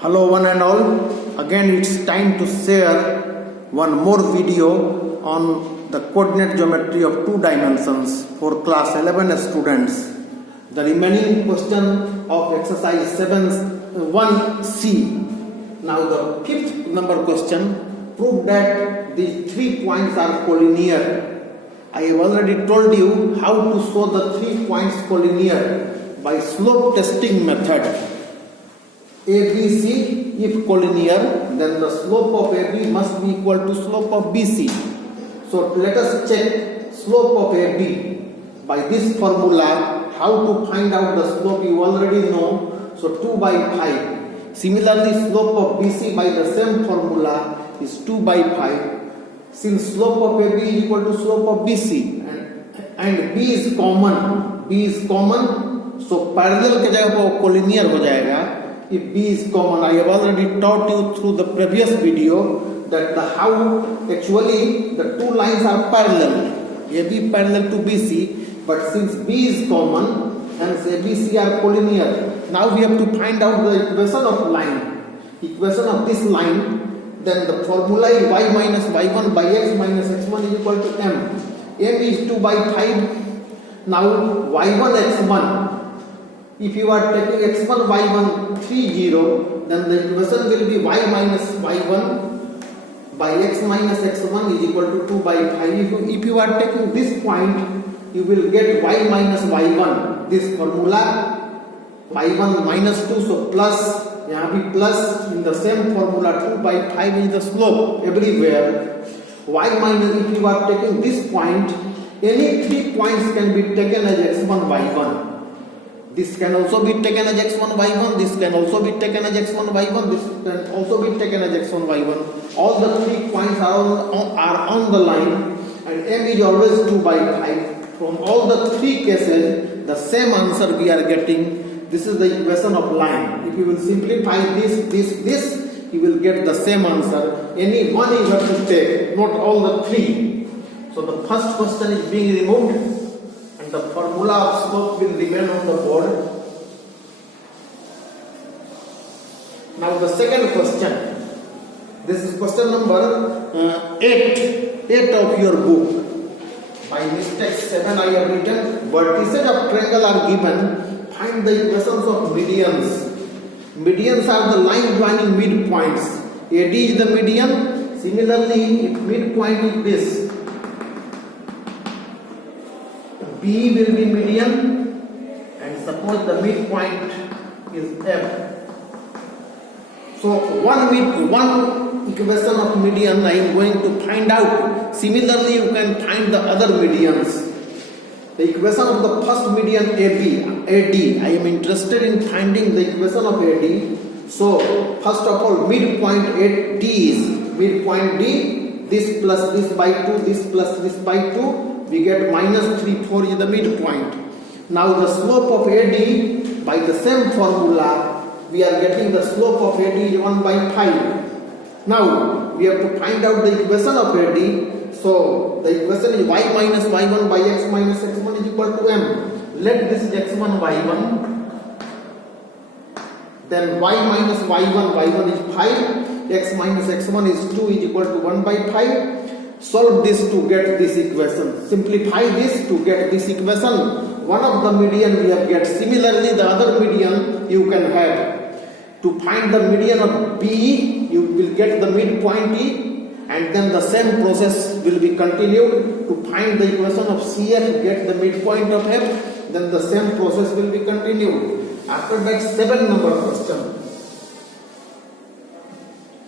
Hello one and all, again it's time to share one more video on the coordinate geometry of two dimensions for class 11 students. The remaining question of exercise 1C. Now the fifth number question, prove that these 3 points are collinear. I have already told you how to show the 3 points collinear by slope testing method. ABC, if collinear, then the slope of AB must be equal to slope of BC. So let us check slope of AB by this formula. How to find out the slope you already know. So 2 by 5. Similarly, slope of BC by the same formula is 2 by 5. Since slope of AB is equal to slope of BC and B is common, so parallel के जगह पर collinear हो जाएगा. If B is common, I have already taught you through the previous video that how actually the two lines are parallel, AB parallel to BC, but since B is common, hence ABC are collinear. Now we have to find out the equation of this line, then the formula is y minus y1 by x minus x1 is equal to m. M is 2 by 5. Now y1 x1. If you are taking x1, y1, 3, 0, then the equation will be y minus y1 by x minus x1 is equal to 2 by 5. If you are taking this point, you will get y minus y1. This formula, y1 minus 2, so plus, यहाँ भी plus in the same formula, 2 by 5 is the slope everywhere. Y minus, if you are taking this point, any 3 points can be taken as x1, y1. This can also be taken as x1, y1, this can also be taken as x1, y1, this can also be taken as x1, y1. All the 3 points are on the line and m is always 2 by 5. From all the 3 cases, the same answer we are getting. This is the equation of line. If you will simplify this, you will get the same answer. Any one you have to take, not all the 3. So the first question is being removed. The formula of slope will remain on the board. Now the second question. This is question number 8 of your book. By mistake 7 I have written vertices of triangle are given. Find the equations of medians. Medians are the line joining midpoints. AD is the median. Similarly, if midpoint is this, B will be median, and suppose the midpoint is F. So one equation of median I am going to find out. Similarly, you can find the other medians. The equation of the first median AD. I am interested in finding the equation of AD. So first of all, midpoint AD is midpoint D. This plus this by 2. This plus this by 2. We get minus 3, 4 is the midpoint. Now the slope of AD, by the same formula, we are getting the slope of AD is 1 by 5. Now we have to find out the equation of AD. So the equation is y minus y1 by x minus x1 is equal to m. Let this x1 y1. Then y minus y1 is 5. X minus x1 is 2 is equal to 1 by 5. Solve this to get this equation. Simplify this to get this equation. One of the median we have get. Similarly, the other median you can have. To find the median of B, you will get the midpoint E, and then the same process will be continued. To find the equation of CF, get the midpoint of F, then the same process will be continued. After that, 7 number question.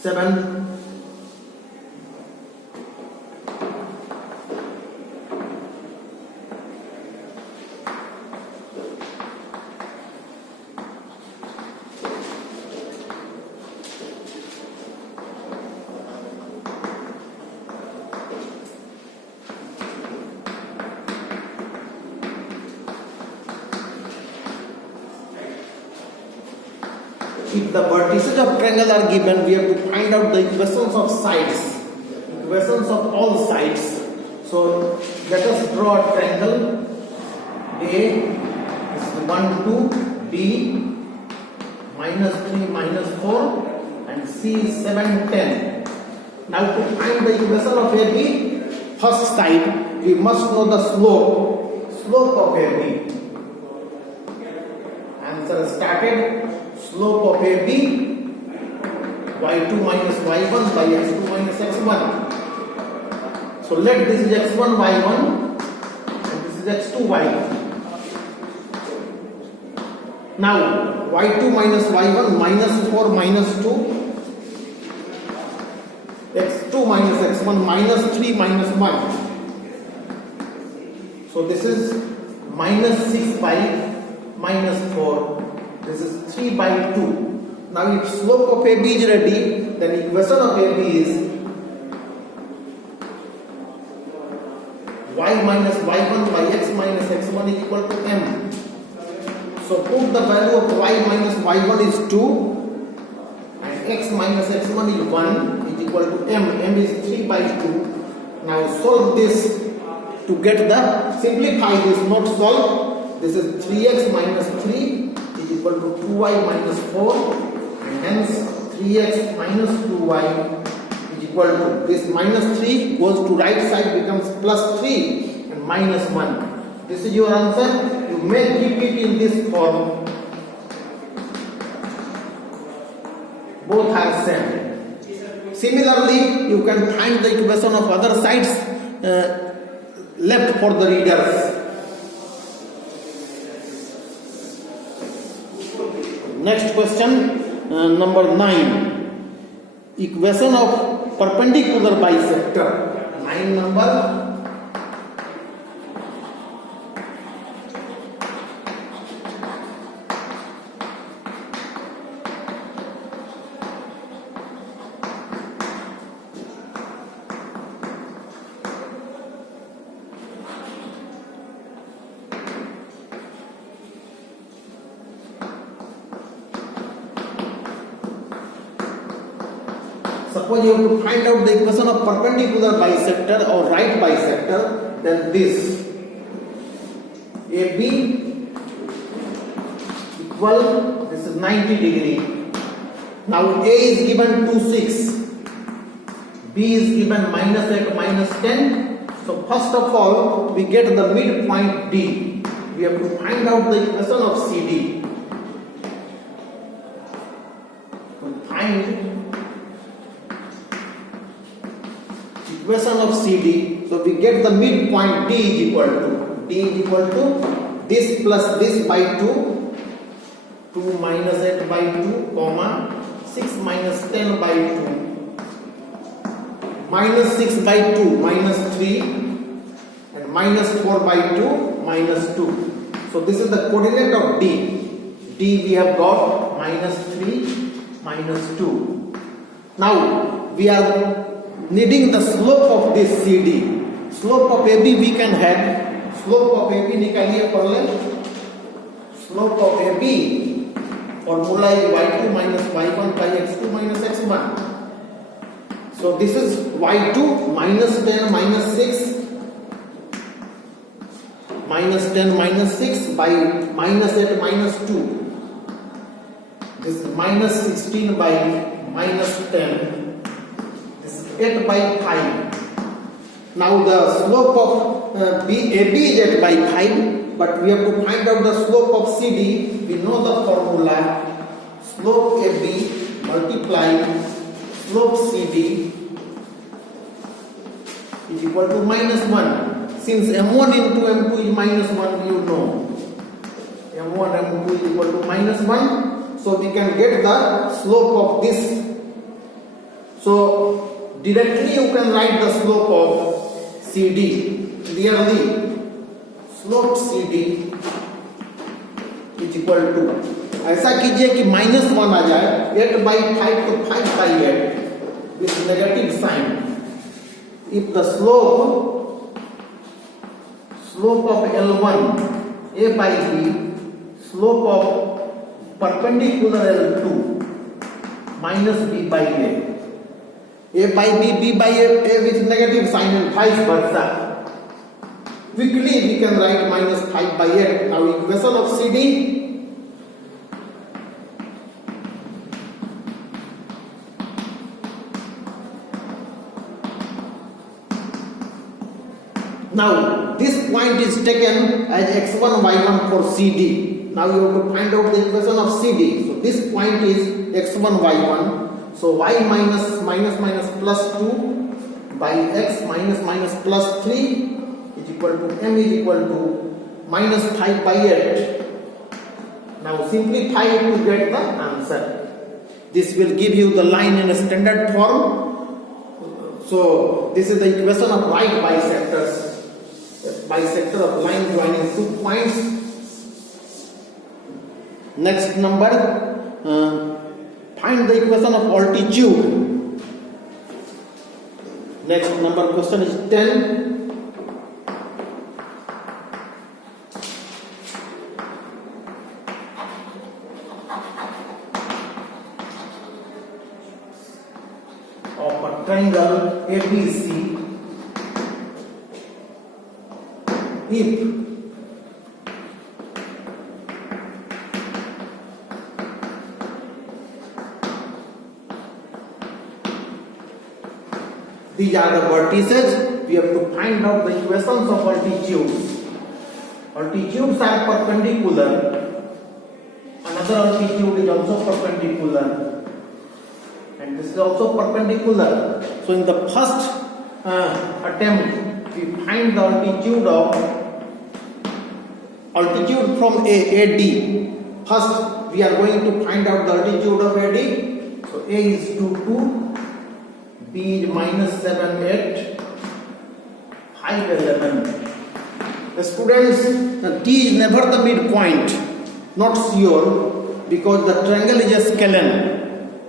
7. If the vertices of triangle are given, we have to find out the equations of sides. Equations of all sides. So let us draw a triangle. A is 1, 2, D minus 3, minus 4, and C is 7, 10. Now to find the equation of AB, first side, we must know the slope of AB. Answer started. Slope of AB, y2 minus y1 by x2 minus x1. So let this is x1 y1 and this is x2 y1. Now y2 minus y1 minus 4 minus 2, x2 minus x1 minus 3 minus 1. So this is minus 6 by minus 4. This is 3 by 2. Now if slope of AB is ready, then equation of AB is y minus y1 by x minus x1 is equal to m. So put the value of y minus y1 is 2 and x minus x1 is 1 is equal to m. M is 3 by 2. Now solve this to get the, simplify this, not solve. This is 3x minus 3 is equal to 2y minus 4 and hence 3x minus 2y is equal to, this minus 3 goes to right side becomes plus 3 and minus 1. This is your answer. You may keep it in this form. Both are same. Similarly, you can find the equation of other sides left for the readers. Next question, number 9. Equation of perpendicular bisector. 9 number. Suppose you have to find out the equation of perpendicular bisector or right bisector, then this AB equal, this is 90 degree. Now A is given 2, 6, B is given minus 8, minus 10. So first of all, we get the midpoint D. We have to find out the equation of CD. To find equation of CD, so we get the midpoint D is equal to this plus this by 2, 2 minus 8 by 2, comma 6 minus 10 by 2, minus 6 by 2, minus 3, and minus 4 by 2, minus 2. So this is the coordinate of D. D we have got minus 3, minus 2. Now we are needing the slope of this CD. Slope of AB we can have. Slope of AB निकालिए पहले. Slope of AB formula is y2 minus y1 by x2 minus x1. So this is y2 minus 10 minus 6 minus 10 minus 6 by minus 8 minus 2. This is minus 16 by minus 10. 8 by 5. Now the slope of AB is 8 by 5, but we have to find out the slope of CD. We know the formula. Slope AB multiply slope CD is equal to minus 1. Since M1 into M2 is minus 1, you know. M1 M2 is equal to minus 1. So we can get the slope of this. So directly you can write the slope of CD. Clearly, slope CD is equal to, ऐसा कीजिए कि minus 1 आ जाए, 8 by 5 तो 5 by 8 with negative sign. If the slope of L1 A by B, slope of perpendicular L2 minus B by A by B, B by A with negative sign and vice versa. Quickly we can write minus 5 by 8. Now equation of CD, Now this point is taken as x1 y1 for CD. Now you have to find out the equation of CD. So this point is x1 y1. So y minus minus minus plus 2 by x minus minus plus 3 is equal to m is equal to minus 5 by 8. Now simplify to get the answer. This will give you the line in a standard form. So this is the equation of right bisectors. Bisector of line joining 2 points. Next number, find the equation of altitude. Next number question is 10. Of a triangle ABC, if these are the vertices, we have to find out the equations of altitudes. Altitudes are perpendicular. Another altitude is also perpendicular. And this is also perpendicular. So in the first attempt, we find the altitude from AD. First, we are going to find out the altitude of AD. So A is 2, B is minus 7, 8, 5, 11. The students, D is never the midpoint, not sure, because the triangle is a scalene.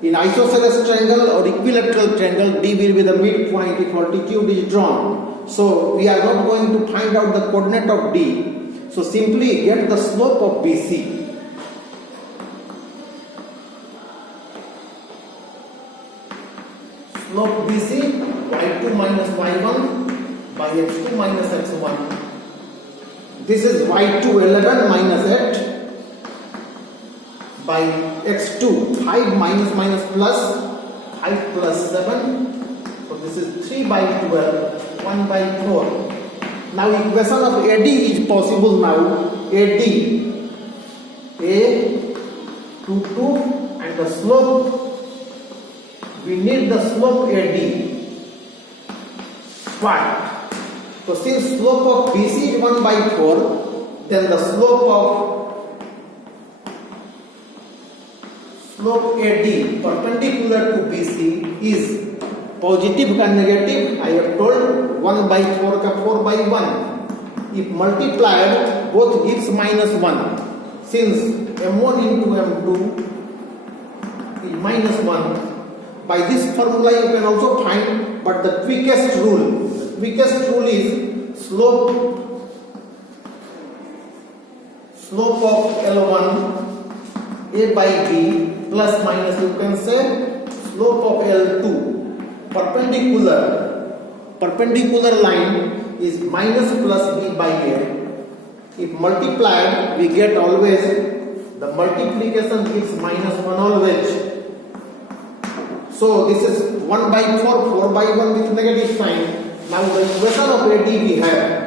In isosceles triangle or equilateral triangle, D will be the midpoint if altitude is drawn. So we are not going to find out the coordinate of D. So simply get the slope of BC. Slope BC, y2 minus y1 by x2 minus x1. This is y2 11 minus 8. By x2, 5 minus minus plus 5 plus 7. So this is 3 by 12, 1 by 4. Now equation of AD is possible now. AD, A, 2, and the slope, we need the slope AD. What? So since slope of BC is 1 by 4, then the slope AD perpendicular to BC is positive and negative. I have told 1 by 4 ka 4 by 1. If multiplied, both gives minus 1. Since M1 into M2 is minus 1. By this formula you can also find, but the quickest rule is slope of L1 A by B plus minus, you can say slope of L2 perpendicular line is minus plus B by A. If multiplied, we get always the multiplication gives minus 1 always. So this is 1 by 4 by 1 with negative sign. Now the equation of AD we have.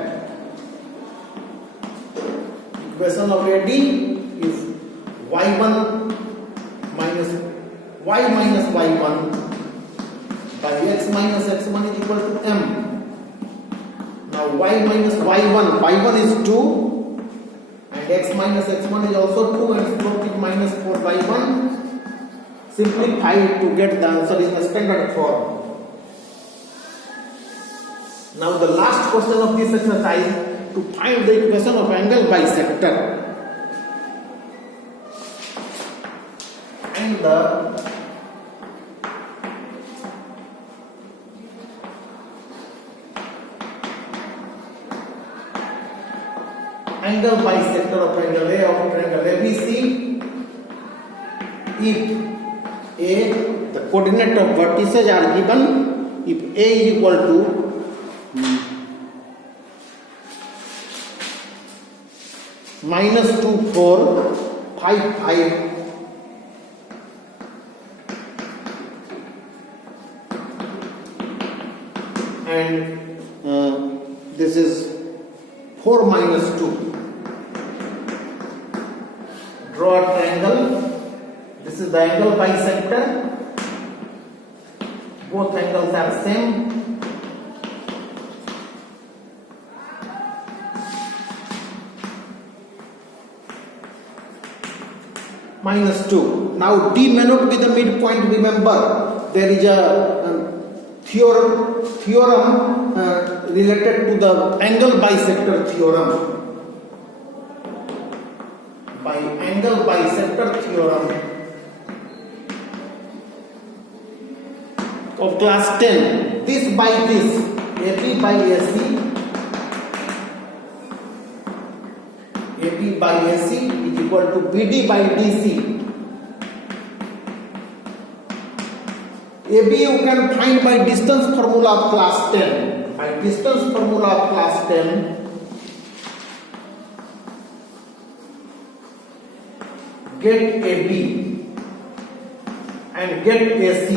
Equation of AD is y1 minus y minus y1 by x minus x1 is equal to m. Now y minus y1 is 2 and x minus x1 is also 2 and slope is minus 4 by 1. Simplify it to get the answer in the standard form. Now the last question of this exercise, to find the equation of angle bisector. And the angle bisector of triangle A of triangle ABC, if A, the coordinate of vertices are given, if A is equal to minus 2, 4, 5, 5, and this is 4 minus 2. Draw a triangle. This is the angle bisector. Both angles are same. Minus 2. Now D may not be the midpoint. Remember, there is a theorem related to the angle bisector theorem. By angle bisector theorem of class 10, this by this, AB by AC, AB by AC is equal to BD by DC. AB you can find by distance formula of class 10. By distance formula of class 10, get AB and get AC.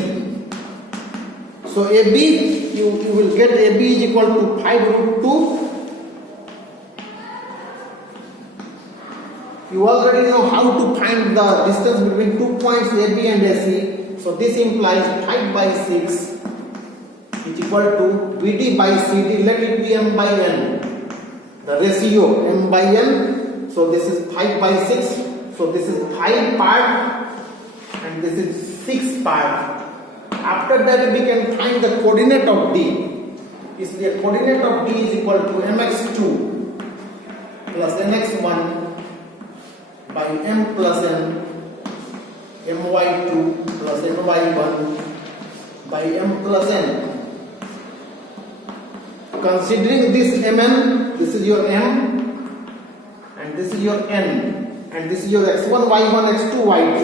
So AB, you will get AB is equal to 5 root 2. You already know how to find the distance between 2 points AB and AC. So this implies 5 by 6 is equal to BD by CD. Let it be M by N. The ratio M by N. So this is 5 by 6. So this is 5 part and this is 6 part. After that we can find the coordinate of D. Is the coordinate of D is equal to mx2 plus nx1 by m plus n, my2 plus my1 by m plus n. Considering this mn, this is your m and this is your n, and this is your x1 y1 x2 y2,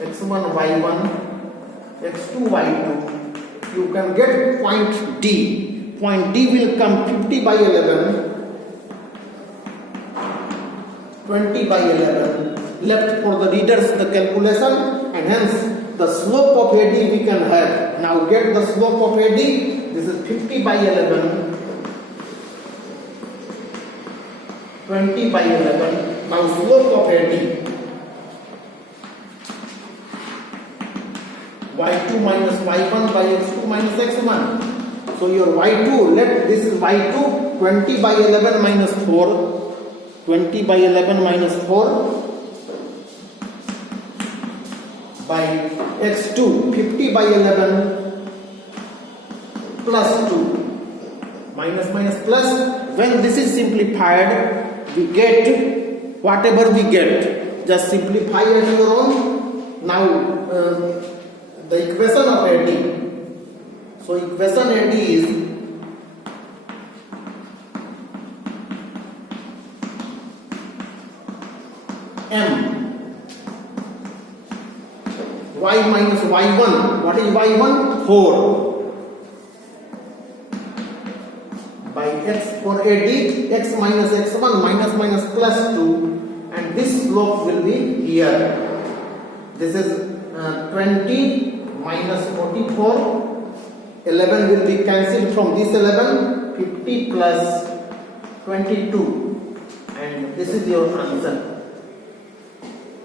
x1 y1 x2 y2. You can get point D. Point D will come 50 by 11, 20 by 11. Left for the readers the calculation, and hence the slope of AD we can have. Now get the slope of AD. This is 50 by 11, 20 by 11. Now slope of AD, y2 minus y1 by x2 minus x1. So your y2, let this is y2, 20 by 11 minus 4, 20 by 11 minus 4 by x2, 50 by 11 plus 2, minus minus plus. When this is simplified, we get whatever we get. Just simplify on your own. Now the equation of AD. So equation AD is m y minus y1. What is y1? 4 by x for AD, x minus x1 minus minus plus 2, and this slope will be here. This is 20 minus 44, 11 will be cancelled from this 11, 50 plus 22, and this is your answer.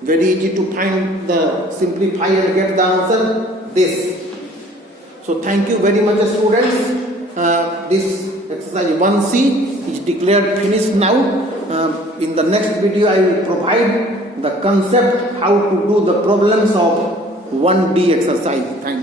Very easy to find the simplify and get the answer, this. So thank you very much students. This exercise 1C is declared finished now. In the next video I will provide the concept how to do the problems of 1D exercise. Thank you.